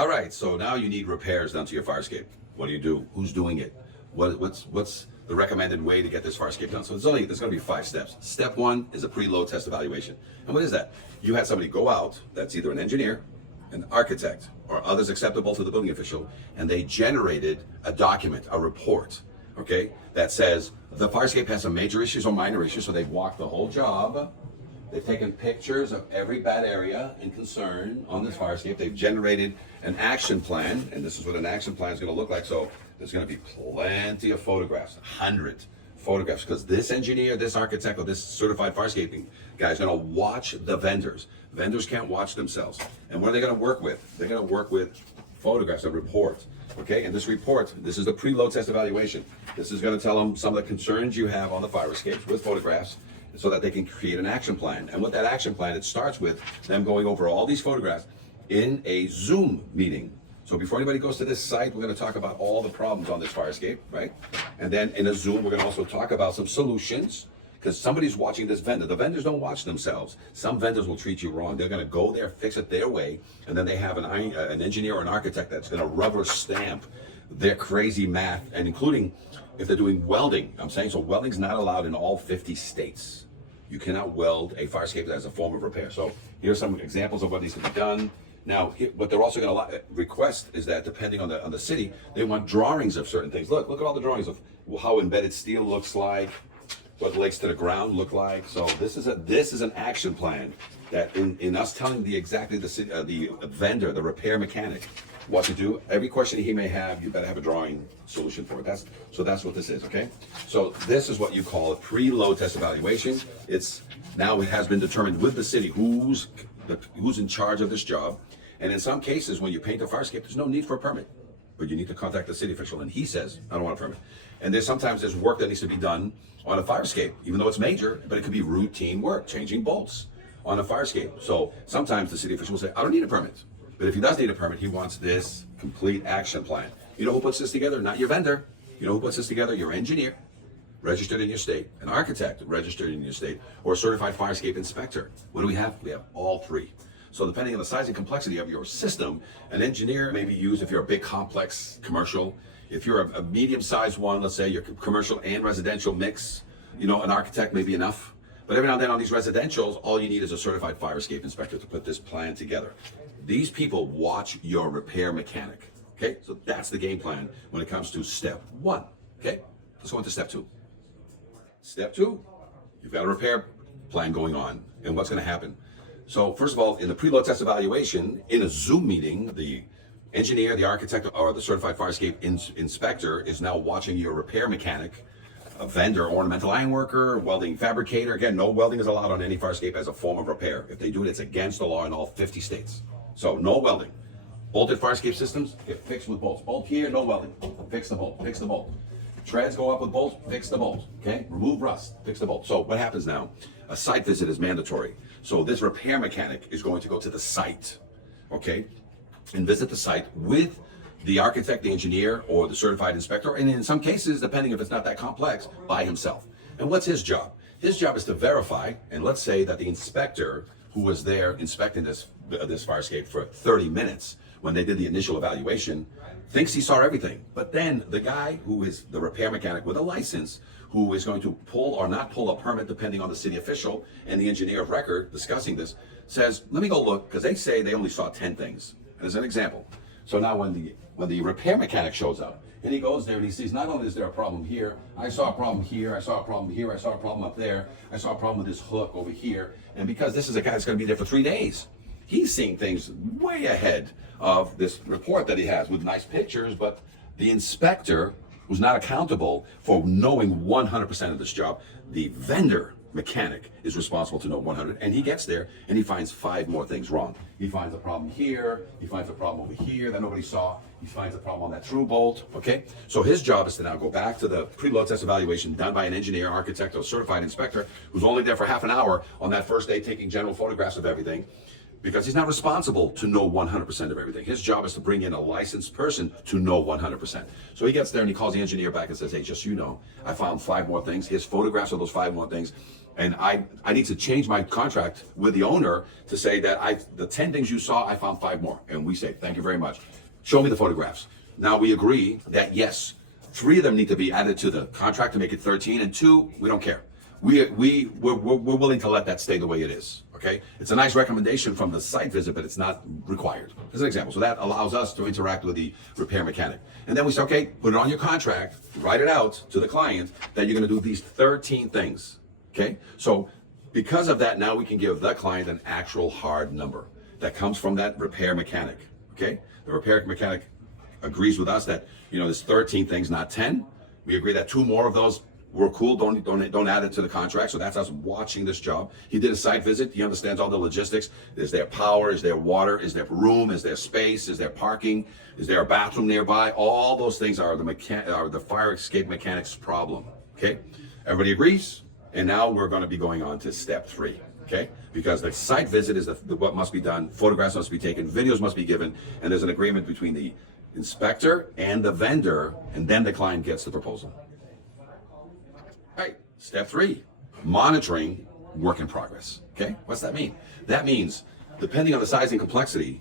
All right, so now you need repairs done to your fire escape. What do you do? Who's doing it? What's the recommended way to get this fire escape done? So there's going to be 5 steps. Step 1 is a pre-load test evaluation. And what is that? You had somebody go out, that's either an engineer, an architect, or others acceptable to the building official, and they generated a document, a report, okay, that says the fire escape has some major issues or minor issues. So they've walked the whole job. They've taken pictures of every bad area and concern on this fire escape. They've generated an action plan, and this is what an action plan is going to look like. So there's going to be plenty of photographs, 100 photographs, because this engineer, this architect, or this certified fire escaping guy is going to watch the vendors. Vendors can't watch themselves. And what are they going to work with? They're going to work with photographs, a report. Okay, and this report, this is the preload test evaluation. This is going to tell them some of the concerns you have on the fire escapes with photographs, so that they can create an action plan. And what that action plan, it starts with them going over all these photographs in a Zoom meeting. So before anybody goes to this site, we're going to talk about all the problems on this fire escape, right? And then in a Zoom, we're going to also talk about some solutions, because somebody's watching this vendor. The vendors don't watch themselves. Some vendors will treat you wrong. They're going to go there, fix it their way, and then they have an engineer or an architect that's going to rubber stamp their crazy math, and including if they're doing welding. I'm saying, so welding's not allowed in all 50 states. You cannot weld a fire escape as a form of repair. So here's some examples of what needs to be done. Now, what they're also going to request is that, depending on the city, they want drawings of certain things. Look at all the drawings of how embedded steel looks like, what lakes to the ground look like. So this is an action plan that in us telling the vendor, the repair mechanic, what to do. Every question he may have, you better have a drawing solution for it. That's what this is, okay? So this is what you call a pre-load test evaluation. It has been determined with the city who's in charge of this job. And in some cases, when you paint a fire escape, there's no need for a permit, but you need to contact the city official, and he says, I don't want a permit. And sometimes there's work that needs to be done on a fire escape, even though it's major, but it could be routine work, changing bolts on a fire escape. So sometimes the city official will say, I don't need a permit. But if he does need a permit, he wants this complete action plan. You know who puts this together? Not your vendor. You know who puts this together? Your engineer, registered in your state, an architect, registered in your state, or a certified fire escape inspector. What do we have? We have all 3. So depending on the size and complexity of your system, an engineer may be used if you're a big, complex commercial. If you're a medium-sized one, let's say your commercial and residential mix, an architect may be enough. But every now and then on these residentials, all you need is a certified fire escape inspector to put this plan together. These people watch your repair mechanic, okay? So that's the game plan when it comes to step 1, okay? Let's go into step 2. Step 2, you've got a repair plan going on, and what's gonna happen? So first of all, in the preload test evaluation, in a Zoom meeting, the engineer, the architect, or the certified fire escape inspector is now watching your repair mechanic, a vendor, ornamental iron worker, welding fabricator. Again, no welding is allowed on any fire escape as a form of repair. If they do it, it's against the law in all 50 states. So no welding. Bolted fire escape systems get fixed with bolts. Bolt here, no welding. Fix the bolt, fix the bolt. Treads go up with bolts, fix the bolt, okay? Remove rust, fix the bolt. So what happens now? A site visit is mandatory. So this repair mechanic is going to go to the site, okay? And visit the site with the architect, the engineer, or the certified inspector, and in some cases, depending if it's not that complex, by himself. And what's his job? His job is to verify, and let's say that the inspector who was there inspecting this fire escape for 30 minutes when they did the initial evaluation thinks he saw everything. But then the guy who is the repair mechanic with a license, who is going to pull or not pull a permit depending on the city official and the engineer of record discussing this, says, let me go look, because they say they only saw 10 things. And as an example, so now when the repair mechanic shows up, and he goes there and he sees, not only is there a problem here, I saw a problem here, I saw a problem here, I saw a problem up there, I saw a problem with this hook over here. And because this is a guy that's going to be there for 3 days, he's seeing things way ahead of this report that he has with nice pictures, but the inspector was not accountable for knowing 100% of this job. The vendor mechanic is responsible to know 100, and he gets there and he finds 5 more things wrong. He finds a problem here, he finds a problem over here that nobody saw, he finds a problem on that through bolt, okay? So his job is to now go back to the preload test evaluation done by an engineer, architect, or certified inspector who's only there for half an hour on that first day taking general photographs of everything, because he's not responsible to know 100% of everything. His job is to bring in a licensed person to know 100%. So he gets there and he calls the engineer back and says, hey, just so you know, I found 5 more things. Here's photographs of those 5 more things. and I need to change my contract with the owner to say that the 10 things you saw, I found 5 more. And we say, thank you very much. Show me the photographs. Now we agree that yes, 3 of them need to be added to the contract to make it 13, and 2, we don't care. We're willing to let that stay the way it is, okay? It's a nice recommendation from the site visit, but it's not required. As an example, so that allows us to interact with the repair mechanic. And then we say, okay, put it on your contract, write it out to the client that you're gonna do these 13 things, okay? So because of that, now we can give the client an actual hard number that comes from that repair mechanic, okay? The repair mechanic agrees with us that, there's 13 things, not 10. We agree that 2 more of those we're cool, don't add it to the contract. So that's us watching this job. He did a site visit. He understands all the logistics. Is there power? Is there water? Is there room? Is there space? Is there parking? Is there a bathroom nearby? All those things are the fire escape mechanic's problem. Okay, everybody agrees. And now we're going to be going on to step 3. Okay, because the site visit is what must be done. Photographs must be taken. Videos must be given. And there's an agreement between the inspector and the vendor, and then the client gets the proposal. Right. Step 3, monitoring work in progress. Okay, what's that mean? That means, depending on the size and complexity,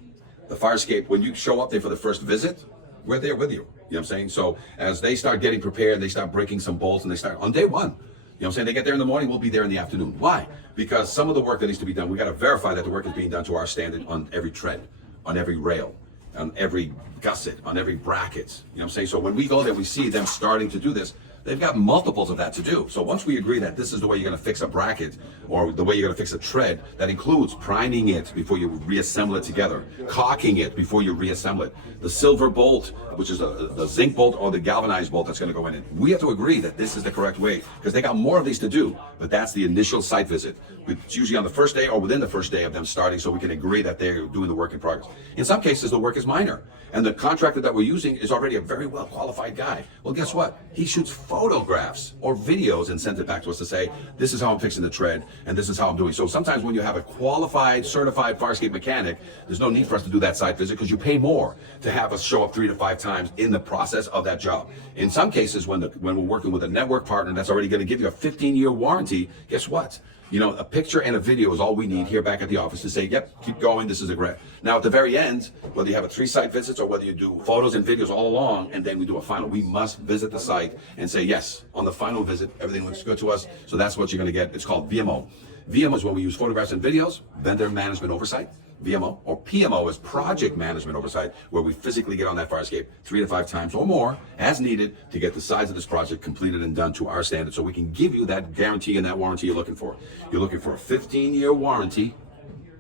the fire escape, when you show up there for the first visit, we're there with you. You know what I'm saying? So as they start getting prepared, they start breaking some bolts, and they start on day 1. You know what I'm saying? They get there in the morning, we'll be there in the afternoon. Why? Because some of the work that needs to be done, we got to verify that the work is being done to our standard on every tread, on every rail, on every gusset, on every bracket. You know what I'm saying? So when we go there, we see them starting to do this. They've got multiples of that to do. So once we agree that this is the way you're going to fix a bracket or the way you're going to fix a tread, that includes priming it before you reassemble it together, caulking it before you reassemble it, the silver bolt, which is the zinc bolt or the galvanized bolt that's going to go in it. We have to agree that this is the correct way because they got more of these to do, but that's the initial site visit. It's usually on the first day or within the first day of them starting so we can agree that they're doing the work in progress. In some cases, the work is minor and the contractor that we're using is already a very well qualified guy. Well, guess what? He shoots photographs or videos and sends it back to us to say, this is how I'm fixing the tread and this is how I'm doing. So sometimes when you have a qualified, certified fire escape mechanic, there's no need for us to do that site visit because you pay more to have us show up 3 to 5 times in the process of that job. In some cases, when we're working with a network partner that's already going to give you a 15-year warranty, guess what? A picture and a video is all we need here back at the office to say, yep, keep going, this is a great. Now at the very end, whether you have a 3 site visits or whether you do photos and videos all along, and then we do a final, we must visit the site and say, yes, on the final visit, everything looks good to us. So that's what you're gonna get. It's called VMO. VMO is when we use photographs and videos, vendor management oversight. VMO, or PMO is project management oversight, where we physically get on that fire escape 3 to 5 times or more as needed to get the size of this project completed and done to our standard so we can give you that guarantee and that warranty you're looking for. You're looking for a 15-year warranty,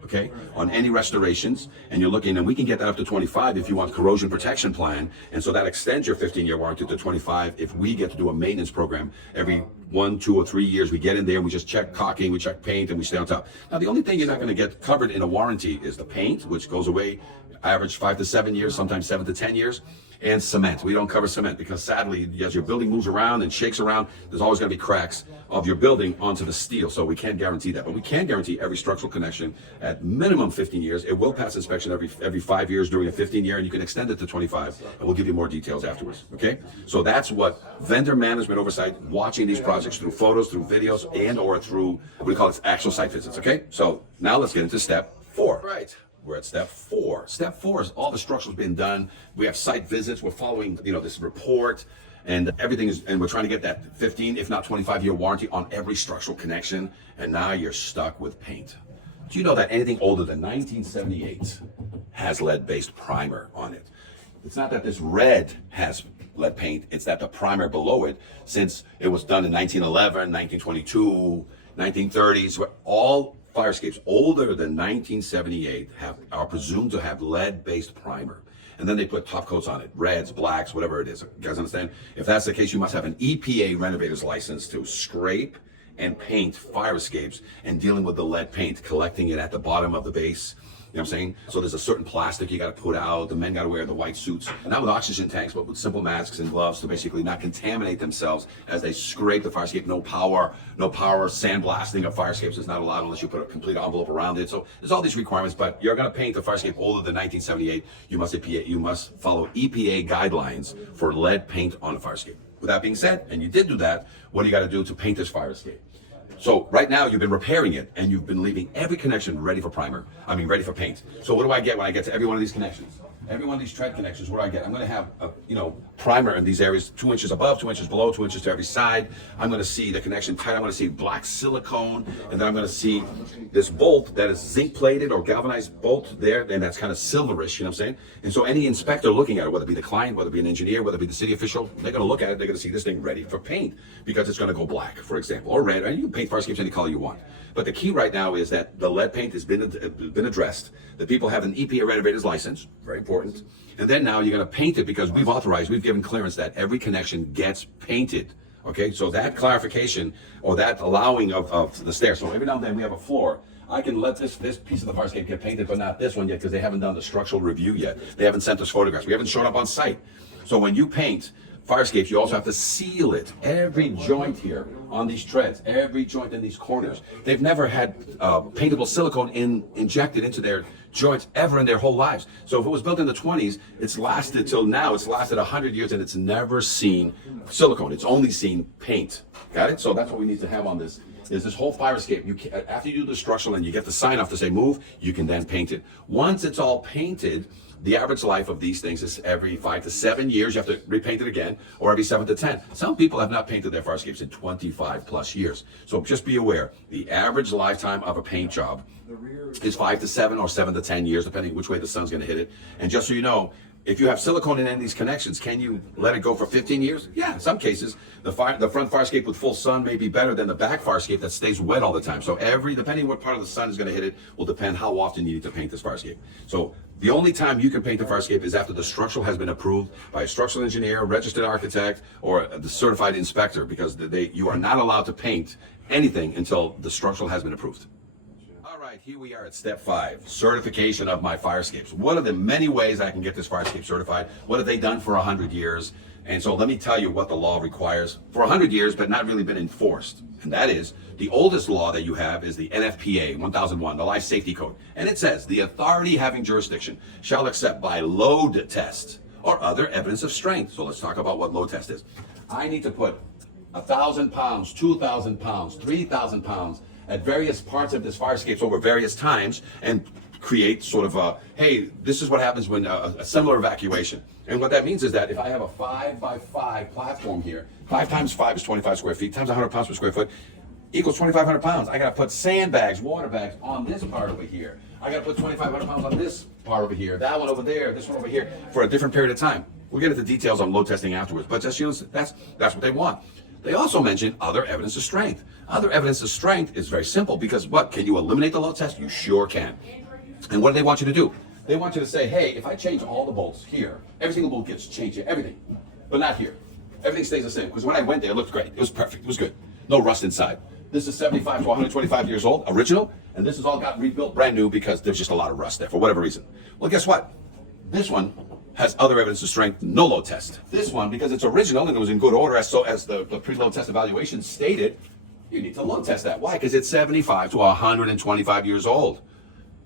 okay, on any restorations, and you're looking, and we can get that up to 25 if you want corrosion protection plan, and so that extends your 15-year warranty to 25 if we get to do a maintenance program every 1, 2, or 3 years. We get in there and we just check caulking, we check paint, and we stay on top. Now, the only thing you're not going to get covered in a warranty is the paint, which goes away average 5 to 7 years, sometimes 7 to 10 years. And cement. We don't cover cement because sadly, as your building moves around and shakes around, there's always going to be cracks of your building onto the steel. So we can't guarantee that, but we can guarantee every structural connection at minimum 15 years. It will pass inspection every 5 years during a 15-year, and you can extend it to 25, and we'll give you more details afterwards. Okay? So that's what vendor management oversight, watching these projects through photos, through videos, and or through what we call it actual site visits. Okay? So now let's get into step 4. Right. We're at step 4. Step 4 is all the structure's been done. We have site visits. We're following, this report, and everything is, and we're trying to get that 15, if not 25-year warranty on every structural connection. And now you're stuck with paint. Do you know that anything older than 1978 has lead-based primer on it? It's not that this red has lead paint. It's that the primer below it, since it was done in 1911, 1922, 1930s, all fire escapes older than 1978 are presumed to have lead-based primer. And then they put top coats on it, reds, blacks, whatever it is. You guys understand? If that's the case, you must have an EPA renovator's license to scrape and paint fire escapes and dealing with the lead paint, collecting it at the bottom of the base. You know what I'm saying? So there's a certain plastic you got to put out. The men got to wear the white suits, not with oxygen tanks, but with simple masks and gloves to basically not contaminate themselves as they scrape the fire escape. No power, sandblasting of fire escapes is not allowed unless you put a complete envelope around it. So there's all these requirements, but you're going to paint a fire escape older than 1978. You must follow EPA guidelines for lead paint on a fire escape. With that being said, and you did do that, what do you got to do to paint this fire escape? So right now you've been repairing it and you've been leaving every connection ready for ready for paint. So what do I get when I get to every one of these connections? Every one of these tread connections, what do I get? I'm going to have a primer in these areas, 2 inches above, 2 inches below, 2 inches to every side. I'm going to see the connection tight. I'm going to see black silicone, and then I'm going to see this bolt that is zinc plated or galvanized bolt there, and that's kind of silverish, you know what I'm saying? And so any inspector looking at it, whether it be the client, whether it be an engineer, whether it be the city official, they're going to look at it, they're going to see this thing ready for paint because it's going to go black, for example, or red, and you can paint farscapes any color you want. But the key right now is that the lead paint has been addressed. The people have an EPA renovator's license, very important. And then now you're going to paint it because we've given clearance that every connection gets painted. Okay, so that clarification or that allowing of the stair. So every now and then we have a floor. I can let this piece of the farscape get painted, but not this one yet because they haven't done the structural review yet. They haven't sent us photographs. We haven't shown up on site. So when you paint farscapes, you also have to seal it. Every joint here on these treads, every joint in these corners. They've never had paintable silicone injected into their joints ever in their whole lives. So if it was built in the 20s, it's lasted till now. It's lasted 100 years and it's never seen silicone. It's only seen paint. Got it? So that's what we need to have on this. Is this whole fire escape, after you do the structural and you get the sign off to say move, you can then paint it. Once it's all painted, the average life of these things is every 5 to 7 years, you have to repaint it again, or every 7 to 10. Some people have not painted their farscapes in 25 plus years. So just be aware, the average lifetime of a paint job is 5 to 7 or 7 to 10 years, depending which way the sun's gonna hit it. And just so you know, if you have silicone in any of these connections, can you let it go for 15 years? Yeah, in some cases, the front farscape with full sun may be better than the back farscape that stays wet all the time. So depending what part of the sun is going to hit it, will depend how often you need to paint this farscape. So the only time you can paint the farscape is after the structural has been approved by a structural engineer, registered architect, or the certified inspector, because you are not allowed to paint anything until the structural has been approved. Here we are at step 5, certification of my farscapes. What are the many ways I can get this farscape certified? What have they done for 100 years? And so let me tell you what the law requires for 100 years, but not really been enforced. And that is, the oldest law that you have is the NFPA 1001, the Life Safety Code. And it says, the authority having jurisdiction shall accept by load test or other evidence of strength. So let's talk about what load test is. I need to put 1,000 pounds, 2,000 pounds, 3,000 pounds at various parts of this farscapes over various times and create sort of a, hey, this is what happens when a similar evacuation. And what that means is that if I have a 5 by 5 platform here, 5 times 5 is 25 square feet, times 100 pounds per square foot equals 2,500 pounds. I gotta put sandbags, water bags on this part over here. I gotta put 2,500 pounds on this part over here, that one over there, this one over here, for a different period of time. We'll get into details on load testing afterwards, but just, that's what they want. They also mention other evidence of strength. Other evidence of strength is very simple because what? Can you eliminate the load test? You sure can. And what do they want you to do? They want you to say, hey, if I change all the bolts here, every single bolt gets changed here, everything, but not here. Everything stays the same. Because when I went there, it looked great. It was perfect. It was good. No rust inside. This is 75 to 125 years old, original, and this has all got rebuilt brand new because there's just a lot of rust there for whatever reason. Well, guess what? This one has other evidence of strength, no load test. This one, because it's original and it was in good order, as the pre-load test evaluation stated, you need to load test that. Why? Because it's 75 to 125 years old.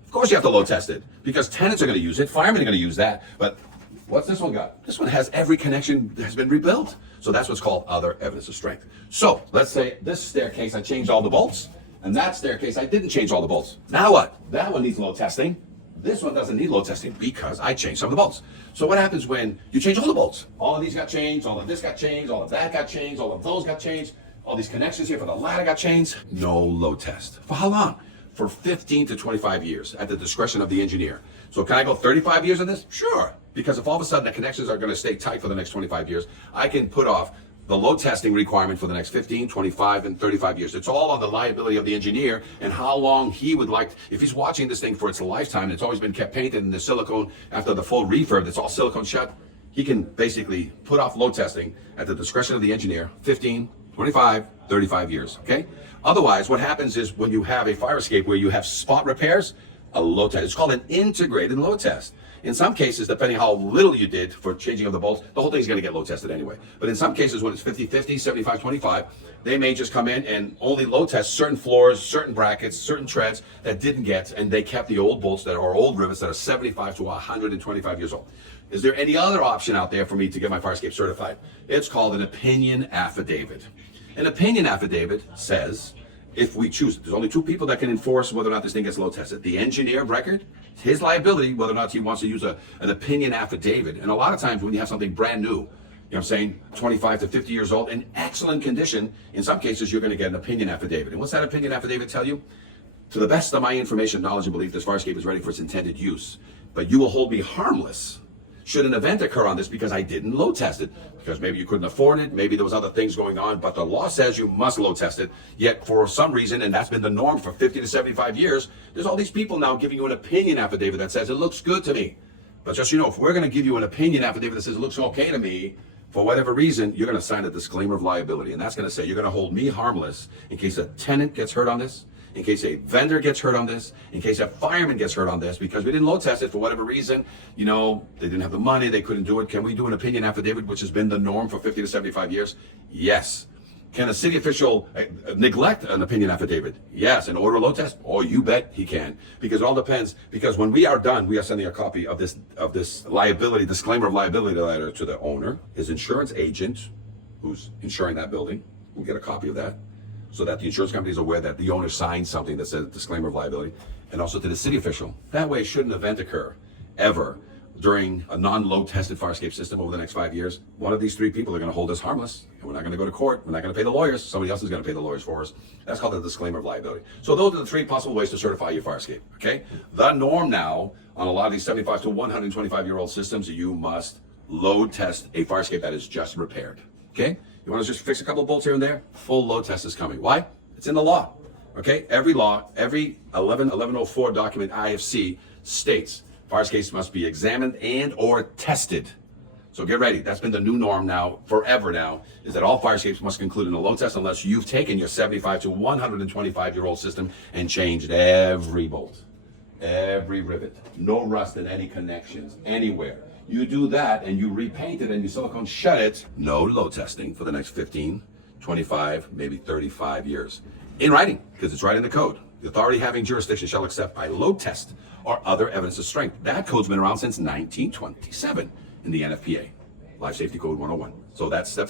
Of course you have to load test it, because tenants are going to use it, firemen are going to use that, but what's this one got? This one has every connection that has been rebuilt. So that's what's called other evidence of strength. So let's say this staircase, I changed all the bolts, and that staircase, I didn't change all the bolts. Now what? That one needs load testing. This one doesn't need load testing because I changed some of the bolts. So what happens when you change all the bolts? All of these got changed, all of this got changed, all of that got changed, all of those got changed, all these connections here for the ladder got changed. No load test. For how long? For 15 to 25 years at the discretion of the engineer. So can I go 35 years on this? Sure. Because if all of a sudden the connections are going to stay tight for the next 25 years, I can put off the load testing requirement for the next 15, 25, and 35 years. It's all on the liability of the engineer and how long he would like, if he's watching this thing for its lifetime, and it's always been kept painted in the silicone after the full refurb, that's all silicone shut, he can basically put off load testing at the discretion of the engineer, 15, 25, 35 years, okay? Otherwise, what happens is when you have a fire escape where you have spot repairs, a load test. It's called an integrated load test. In some cases, depending how little you did for changing of the bolts, the whole thing's going to get load tested anyway. But in some cases, when it's 50-50, 75-25, they may just come in and only load test certain floors, certain brackets, certain treads that didn't get, and they kept the old bolts that are old rivets that are 75 to 125 years old. Is there any other option out there for me to get my fire escape certified? It's called an opinion affidavit. An opinion affidavit says, if we choose. There's only two people that can enforce whether or not this thing gets load tested. The engineer of record, his liability, whether or not he wants to use an opinion affidavit. And a lot of times when you have something brand new, you know what I'm saying, 25 to 50 years old, in excellent condition, in some cases you're going to get an opinion affidavit. And what's that opinion affidavit tell you? To the best of my information, knowledge, and belief, this farscape is ready for its intended use. But you will hold me harmless should an event occur on this because I didn't load test it. Because maybe you couldn't afford it, maybe there was other things going on, but the law says you must load test it. Yet for some reason, and that's been the norm for 50 to 75 years, there's all these people now giving you an opinion affidavit that says it looks good to me. But just, if we're going to give you an opinion affidavit that says it looks okay to me, for whatever reason, you're going to sign a disclaimer of liability. And that's going to say you're going to hold me harmless in case a tenant gets hurt on this, in case a vendor gets hurt on this, in case a fireman gets hurt on this, because we didn't load test it for whatever reason, they didn't have the money, they couldn't do it. Can we do an opinion affidavit, which has been the norm for 50 to 75 years? Yes. Can a city official neglect an opinion affidavit? Yes. And order a load test? Oh, you bet he can. Because it all depends. Because when we are done, we are sending a copy of this liability, disclaimer of liability letter to the owner, his insurance agent, who's insuring that building, will get a copy of that, so that the insurance company is aware that the owner signed something that says disclaimer of liability, and also to the city official. That way, should an event occur ever during a non-load tested farscape system over the next 5 years, one of these three people are going to hold us harmless, and we're not going to go to court. We're not going to pay the lawyers. Somebody else is going to pay the lawyers for us. That's called a disclaimer of liability. So those are the three possible ways to certify your farscape. Okay, the norm now on a lot of these 75 to 125-year-old systems, you must load test a farscape that is just repaired. Okay. You want to just fix a couple of bolts here and there? Full load test is coming. Why? It's in the law. Okay? Every law, every 1104 document IFC states farscapes must be examined and or tested. So get ready. That's been the new norm now, forever now, is that all farscapes must conclude in a load test unless you've taken your 75 to 125-year-old system and changed every bolt, every rivet, no rust in any connections, anywhere. You do that and you repaint it and you silicone shut it, no load testing for the next 15, 25, maybe 35 years. In writing, because it's right in the code. The authority having jurisdiction shall accept by load test or other evidence of strength. That code's been around since 1927 in the NFPA, Life Safety Code 101. So that's step